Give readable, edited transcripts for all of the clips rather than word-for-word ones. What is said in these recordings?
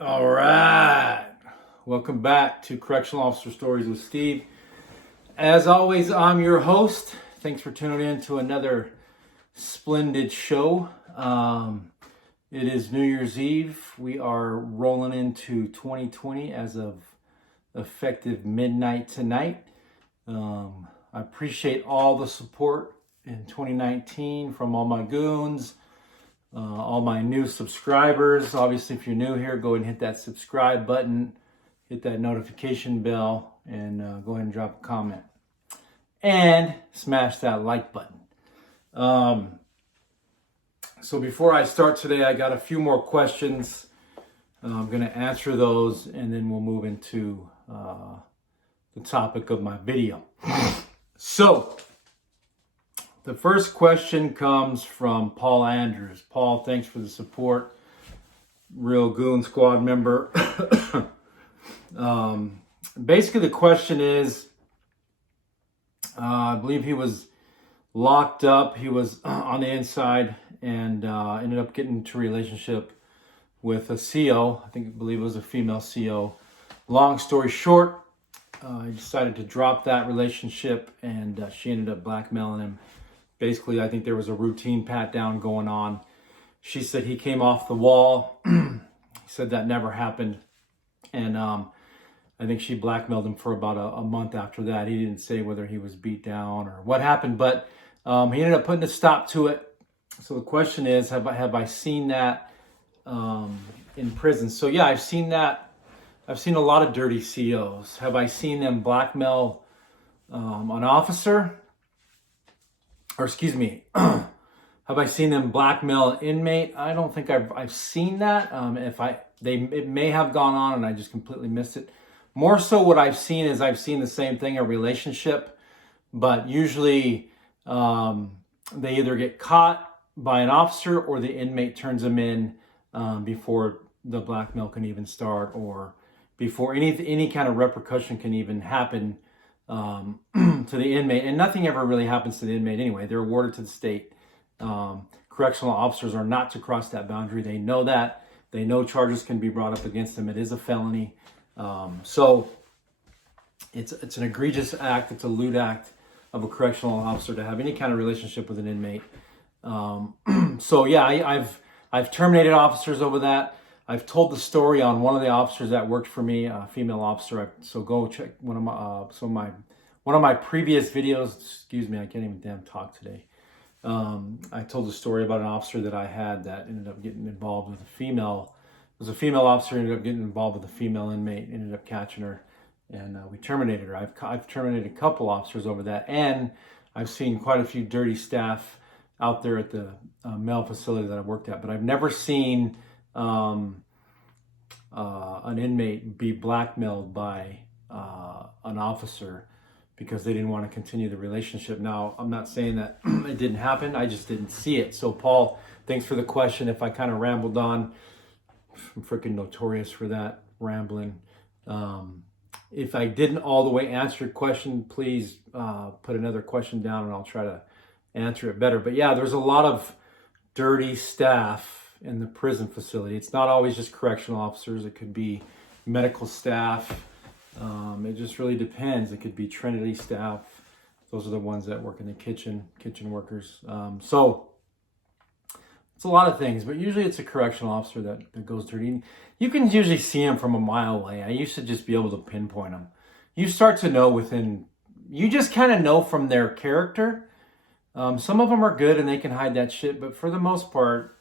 All right. Welcome back to Correctional Officer Stories with Steve. As always, I'm your host. Thanks for tuning in to another splendid show. It is New Year's Eve. We are rolling into 2020 as of effective midnight tonight. I appreciate all the support in 2019 from all my goons, all my new subscribers. Obviously, if you're new here, go ahead and hit that subscribe button, hit that notification bell, and go ahead and drop a comment. And smash that like button. So before I start today, I got a few more questions. I'm going to answer those, and then we'll move into the topic of my video. So, the first question comes from Paul Andrews. Paul, thanks for the support. Real Goon Squad member. Basically, the question is, I believe he was locked up. He was on the inside and ended up getting into a relationship with a CO. I believe it was a female CO. Long story short, he decided to drop that relationship, and she ended up blackmailing him. Basically, I think there was a routine pat down going on. She said he came off the wall. He said that never happened. And I think she blackmailed him for about a month after that. He didn't say whether he was beat down or what happened, but he ended up putting a stop to it. So the question is, have I seen that in prison? So yeah, I've seen that. I've seen a lot of dirty COs. Have I seen them blackmail an officer? Or excuse me, have I seen them blackmail an inmate? I don't think I've seen that. It may have gone on and I just completely missed it. More so, what I've seen is I've seen the same thing, a relationship, but usually they either get caught by an officer or the inmate turns them in before the blackmail can even start, or before any kind of repercussion can even happen to the inmate. And nothing ever really happens to the inmate anyway. They're awarded to the state. Correctional officers are not to cross that boundary. They know that. They know charges can be brought up against them. It is a felony. So it's an egregious act. It's a lewd act of a correctional officer to have any kind of relationship with an inmate. So yeah, I've terminated officers over that. I've told the story on one of the officers that worked for me, a female officer. So go check one of my previous videos. Excuse me, I can't even damn talk today. I told the story about an officer that I had that ended up getting involved with a female. It was a female officer, ended up getting involved with a female inmate, ended up catching her, and we terminated her. I've terminated a couple officers over that, and I've seen quite a few dirty staff out there at the male facility that I worked at, but I've never seen an inmate be blackmailed by an officer because they didn't want to continue the relationship. Now, I'm not saying that it didn't happen. I just didn't see it. So, Paul, thanks for the question. If I kind of rambled on, I'm freaking notorious for that, rambling. If I didn't all the way answer your question, please put another question down and I'll try to answer it better. But yeah, there's a lot of dirty staff in the prison facility. It's not always just correctional officers. It could be medical staff. It just really depends. It could be Trinity staff. Those are the ones that work in the kitchen workers. So it's a lot of things, but usually it's a correctional officer that goes dirty. You can usually see them from a mile away. I used to just be able to pinpoint them. You start to know you just kind of know from their character. Some of them are good and they can hide that shit, but for the most part,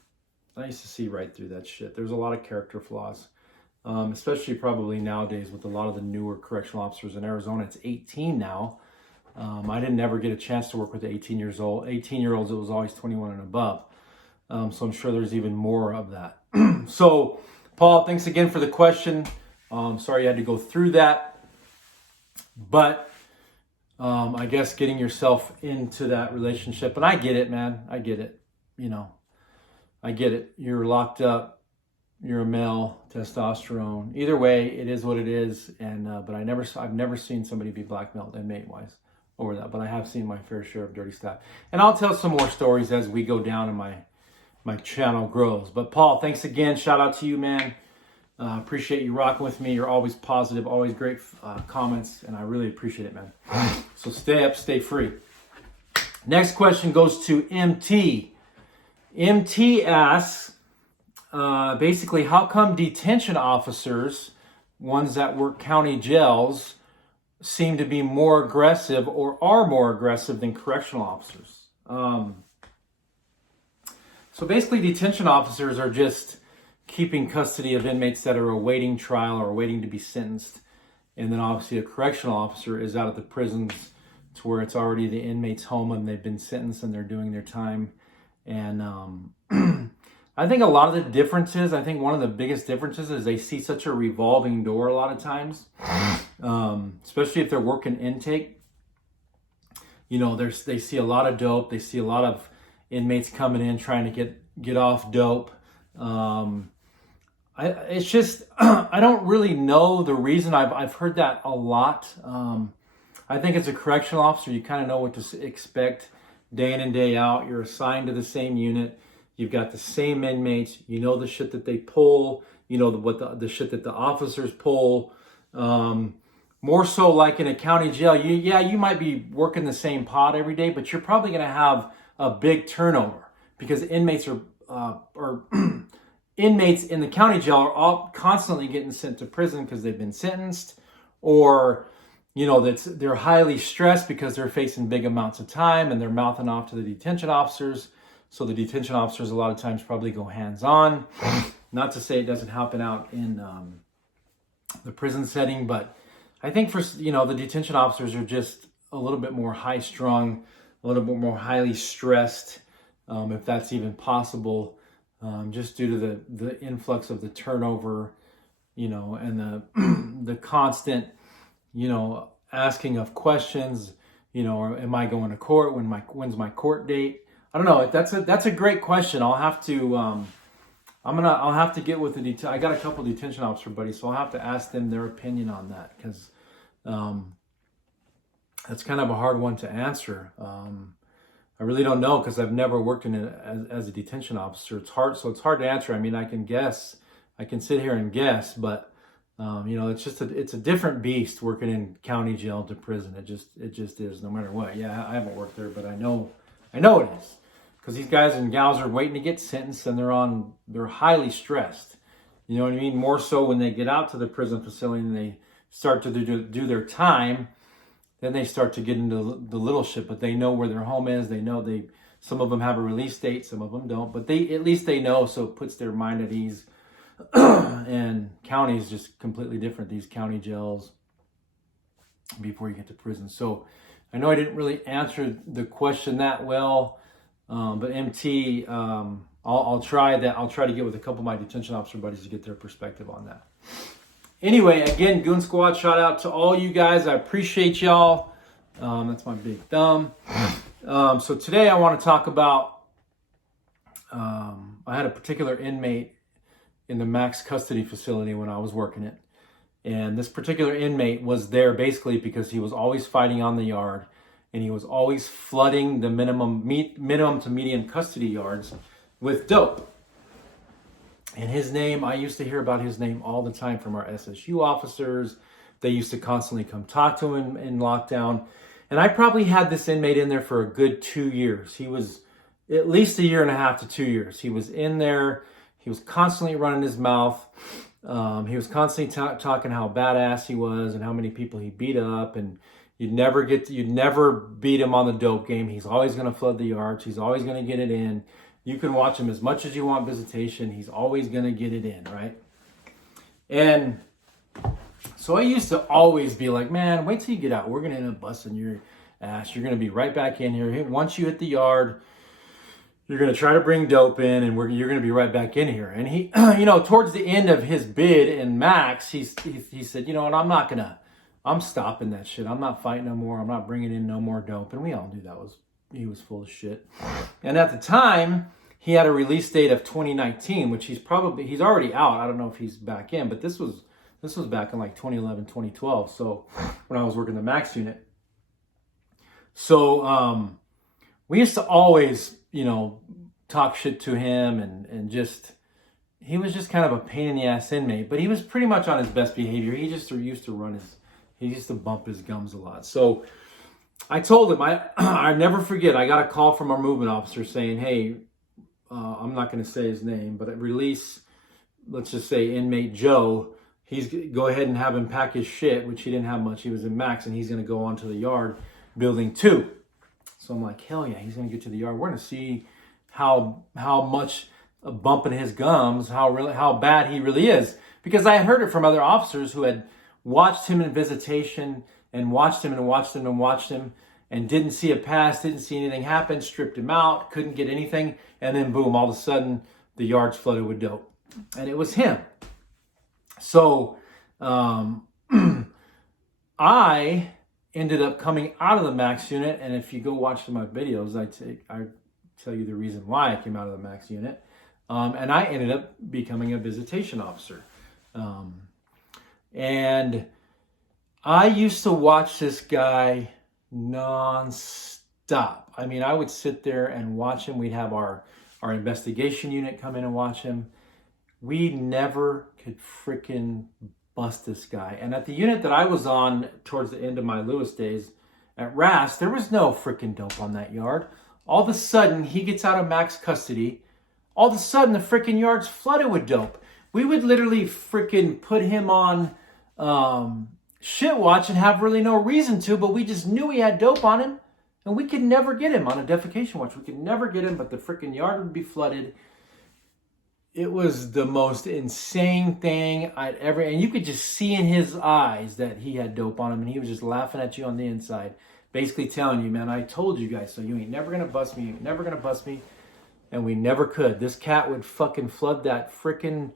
I used to see right through that shit. There's a lot of character flaws, especially probably nowadays with a lot of the newer correctional officers in Arizona. It's 18 now. I didn't ever get a chance to work with 18-year-olds. It was always 21 and above. So I'm sure there's even more of that. So, Paul, thanks again for the question. Sorry you had to go through that. But I guess getting yourself into that relationship, and I get it, man. I get it. I get it. You're locked up. You're a male, testosterone. Either way, it is what it is. And but I've never seen somebody be blackmailed inmate-wise over that. But I have seen my fair share of dirty stuff. And I'll tell some more stories as we go down and my channel grows. But Paul, thanks again. Shout out to you, man. Appreciate you rocking with me. You're always positive, always great comments, and I really appreciate it, man. So stay up, stay free. Next question goes to MT. MT asks, basically, how come detention officers, ones that work county jails, seem to be more aggressive or are more aggressive than correctional officers? So basically, detention officers are just keeping custody of inmates that are awaiting trial or waiting to be sentenced. And then obviously a correctional officer is out at the prisons to where it's already the inmate's home and they've been sentenced and they're doing their time. And I think a lot of the differences, I think one of the biggest differences is they see such a revolving door a lot of times, especially if they're working intake. You know, they see a lot of dope. They see a lot of inmates coming in trying to get off dope. It's just, I don't really know the reason. I've heard that a lot. I think as a correctional officer, you kind of know what to expect day in and day out. You're assigned to the same unit. You've got the same inmates. You know the shit that they pull. You know the shit that the officers pull. More so like in a county jail, you might be working the same pod every day, but you're probably going to have a big turnover because inmates inmates in the county jail are all constantly getting sent to prison because they've been sentenced, or they're highly stressed because they're facing big amounts of time and they're mouthing off to the detention officers. So the detention officers a lot of times probably go hands-on. Not to say it doesn't happen out in the prison setting, but I think for the detention officers are just a little bit more high-strung, a little bit more highly stressed, if that's even possible, just due to the influx of the turnover, and the constant, asking of questions, or am I going to court? When's my court date? I don't know. That's a great question. I'll have to I'll have to get with I got a couple detention officer buddies, so I'll have to ask them their opinion on that because that's kind of a hard one to answer. I really don't know because I've never worked in it as a detention officer. It's hard to answer. I mean, I can guess. I can sit here and guess, but it's a different beast working in county jail to prison. It just is, no matter what. Yeah, I haven't worked there, but I know it is. Because these guys and gals are waiting to get sentenced and they're highly stressed. You know what I mean? More so when they get out to the prison facility and they start to do their time, then they start to get into the little shit, but they know where their home is. They know some of them have a release date, some of them don't, but at least they know, so it puts their mind at ease. And county is just completely different, these county jails, before you get to prison. So I know I didn't really answer the question that well. But MT, I'll try that. I'll try to get with a couple of my detention officer buddies to get their perspective on that. Anyway, again, Goon Squad, shout out to all you guys. I appreciate y'all. That's my big thumb. So today I want to talk about, I had a particular inmate in the max custody facility when I was working it. And this particular inmate was there basically because he was always fighting on the yard. And he was always flooding the minimum to medium custody yards with dope. And his name, I used to hear about his name all the time from our SSU officers. They used to constantly come talk to him in lockdown. And I probably had this inmate in there for a good 2 years. He was at least 1.5 years to 2 years. He was in there. He was constantly running his mouth. He was constantly talking how badass he was and how many people he beat up, and you'd never beat him on the dope game. He's always going to flood the yards. He's always going to get it in. You can watch him as much as you want visitation. He's always going to get it in, right? And so I used to always be like, man, wait till you get out. We're going to end up busting your ass. You're going to be right back in here. Once you hit the yard, you're going to try to bring dope in, and you're going to be right back in here. And he, towards the end of his bid in max, he said, you know what, I'm stopping that shit. I'm not fighting no more. I'm not bringing in no more dope. And we all knew he was full of shit. And at the time, he had a release date of 2019, which he's already out. I don't know if he's back in, but this was back in like 2011, 2012. So when I was working the max unit. So we used to always, talk shit to him and just, he was just kind of a pain in the ass inmate, but he was pretty much on his best behavior. He just used to he used to bump his gums a lot. So I told him, I never forget, I got a call from our movement officer saying, hey, I'm not going to say his name, but release, let's just say inmate Joe. Go ahead and have him pack his shit, which he didn't have much. He was in max, and he's going to go onto the yard, building 2. So I'm like, hell yeah, he's going to get to the yard. We're going to see how much bumping his gums, how bad he really is. Because I had heard it from other officers who had watched him in visitation and watched him and watched him and watched him and didn't see a pass, didn't see anything happen, stripped him out, couldn't get anything, and then boom, all of a sudden the yard's flooded with dope. And it was him. So I ended up coming out of the max unit, and if you go watch my videos, I tell you the reason why I came out of the max unit. And I ended up becoming a visitation officer. And I used to watch this guy non-stop. I mean, I would sit there and watch him. We'd have our investigation unit come in and watch him. We never could freaking bust this guy. And at the unit that I was on towards the end of my Lewis days at RAS, there was no freaking dope on that yard. All of a sudden, he gets out of max custody. All of a sudden, the freaking yard's flooded with dope. We would literally freaking put him on shit watch and have really no reason to, but we just knew he had dope on him, and we could never get him on a defecation watch. We could never get him, but the freaking yard would be flooded. It was the most insane thing I'd ever, and you could just see in his eyes that he had dope on him, and he was just laughing at you on the inside, basically telling you, man, I told you guys, so you ain't never gonna bust me, you ain't never gonna bust me. And we never could. This cat would fucking flood that freaking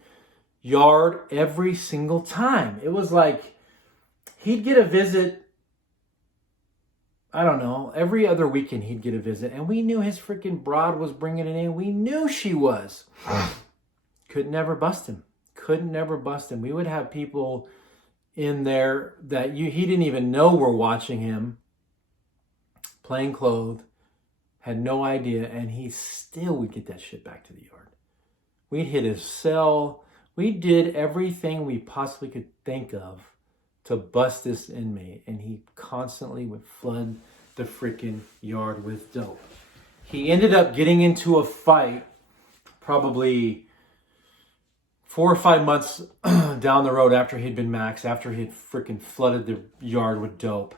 yard every single time. It was like he'd get a visit, I don't know, every other weekend he'd get a visit, and we knew his freaking broad was bringing it in. We knew she was. Could never bust him. Couldn't never bust him. We would have people in there that he didn't even know were watching him, plain clothed, had no idea, and he still would get that shit back to the yard. We'd hit his cell. We did everything we possibly could think of to bust this inmate, and he constantly would flood the freaking yard with dope. He ended up getting into a fight probably 4 or 5 months down the road after he'd been maxed, after he'd freaking flooded the yard with dope.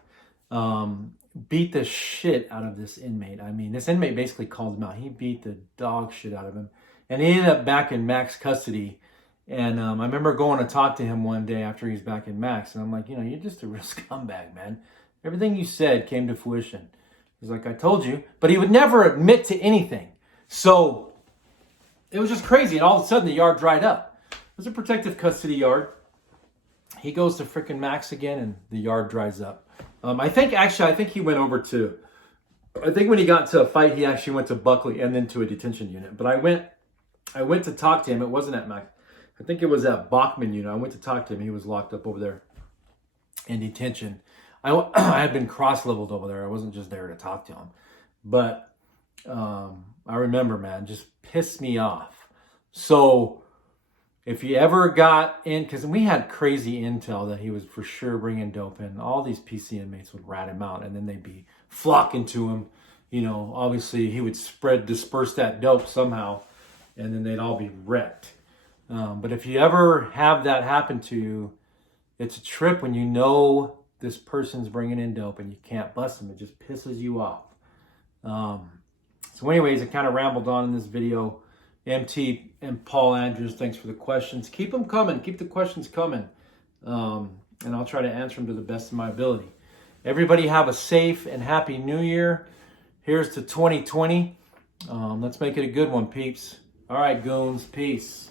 Beat the shit out of this inmate. I mean, this inmate basically called him out. He beat the dog shit out of him. And he ended up back in max custody. And I remember going to talk to him one day after he's back in max. And I'm like, you're just a real scumbag, man. Everything you said came to fruition. He's like, I told you. But he would never admit to anything. So it was just crazy. And all of a sudden, the yard dried up. It was a protective custody yard. He goes to freaking max again, and the yard dries up. I think he went over to, I think when he got to a fight, he actually went to Buckley and then to a detention unit. But I went to talk to him. It wasn't at max. I think it was at Bachman unit. I went to talk to him. He was locked up over there in detention. I had been cross-leveled over there. I wasn't just there to talk to him. But I remember, man, just pissed me off. So if you ever got in, because we had crazy intel that he was for sure bringing dope in, all these PC inmates would rat him out, and then they'd be flocking to him. Obviously he would disperse that dope somehow, and then they'd all be wrecked. But if you ever have that happen to you, it's a trip when you know this person's bringing in dope and you can't bust them. It just pisses you off. So anyways, I kind of rambled on in this video. MT and Paul Andrews, thanks for the questions. Keep them coming. Keep the questions coming. And I'll try to answer them to the best of my ability. Everybody have a safe and happy new year. Here's to 2020. Let's make it a good one, peeps. All right, goons. Peace.